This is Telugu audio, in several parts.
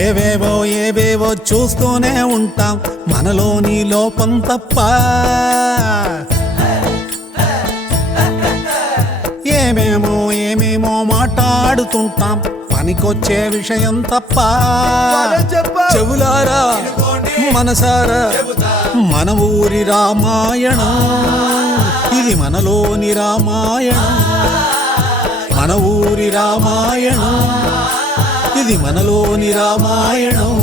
ఏవేవో ఏవేవో చూస్తూనే ఉంటాం మనలోని లోపం తప్ప. ఏమేమో ఏమేమో మాట్లాడుతుంటాం పనికొచ్చే విషయం తప్ప. చెవులారా మనసారా మన ఊరి రామాయణం, ఇది మనలోని రామాయణం. మన ఊరి రామాయణం, ఇది మనలోని రామాయణం.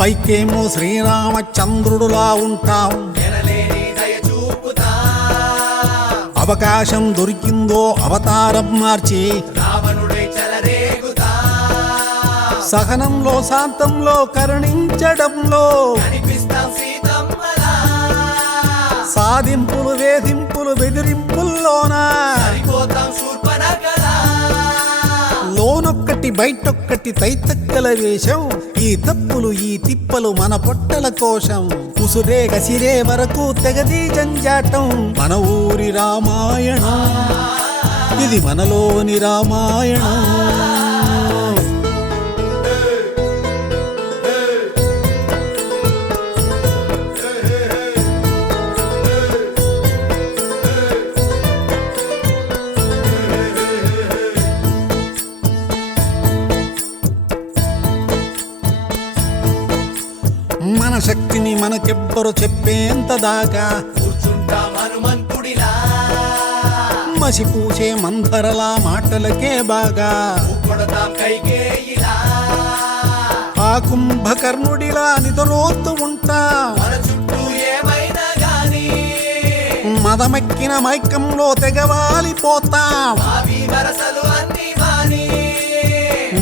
పైకేమో శ్రీరామచంద్రుడులా ఉంటాం, అవకాశం దొరికిందో అవతారం మార్చి సహనంలో శాంతంలో కరుణించడంలో సాధింపులు వేధింపులు బెదిరింపుల్లోనా లోనొక్కటి బయటొక్కటి తైతక్కల వేషం. ఈ తప్పులు ఈ తిప్పలు మన పొట్టల కోశం, ఉసురే కసిరే వరకు తెగది జంజాటం. మన ఊరి రామాయణం, ఇది మనలోని రామాయణం. మన శక్తిని మనకెవ్వరు చెప్పేంత దాకా కూర్చుంటాం హనుమంతుడిలా, మసిపూసే మందరలా మాటలకే బాగా కొడతాం కైకేయిలా. ఆ కుంభకర్ణుడిలా నిద్రోత్తు ఉంటాం, మన చుట్టూ ఏమైనా గాని మదమెక్కిన మైకంలో తెగవాలిపోతాం. అవి వరసలు అన్ని మాని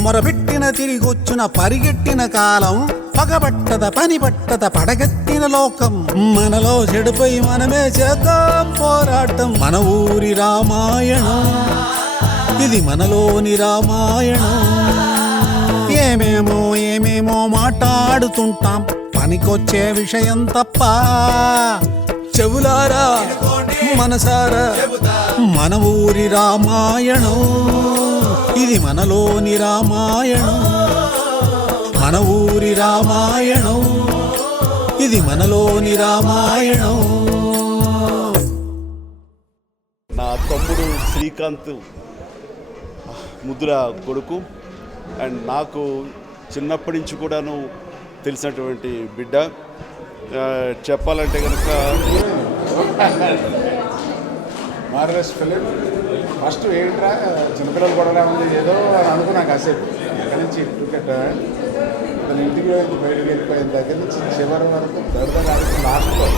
మొరబెట్టిన తిరిగొచ్చిన పరిగెట్టిన కాలం, పగబట్టద పని పట్టద పడగెత్తిన లోకం. మనలో చెడుపై మనమే చేద్దాం పోరాటం. మన ఊరి రామాయణం, ఇది మనలోని రామాయణం. ఏమేమో ఏమేమో మాట్లాడుతుంటాం పనికొచ్చే విషయం తప్ప. చెవులారా మనసారా మన ఊరి రామాయణం, ఇది మనలోని రామాయణం. మన ఊరి రామాయణం, ఇది మనలోని రామాయణం. నా తమ్ముడు శ్రీకాంత్ ముద్దుల కొడుకు అండ్ నాకు చిన్నప్పటి నుంచి కూడాను తెలిసినటువంటి బిడ్డ. చెప్పాలంటే కనుక మార్వెస్ ఫిలిం ఫస్ట్ ఏంట్రా చిన్నపిల్లలు కూడా ఉంది ఏదో అని అనుకున్నా కాసేపు. ఎక్కడి నుంచి టికెట్ ఇంటికి బయటకు వెళ్ళిపోయిన దగ్గర నుంచి చివరి వరకు దొరద లాస్ట్లో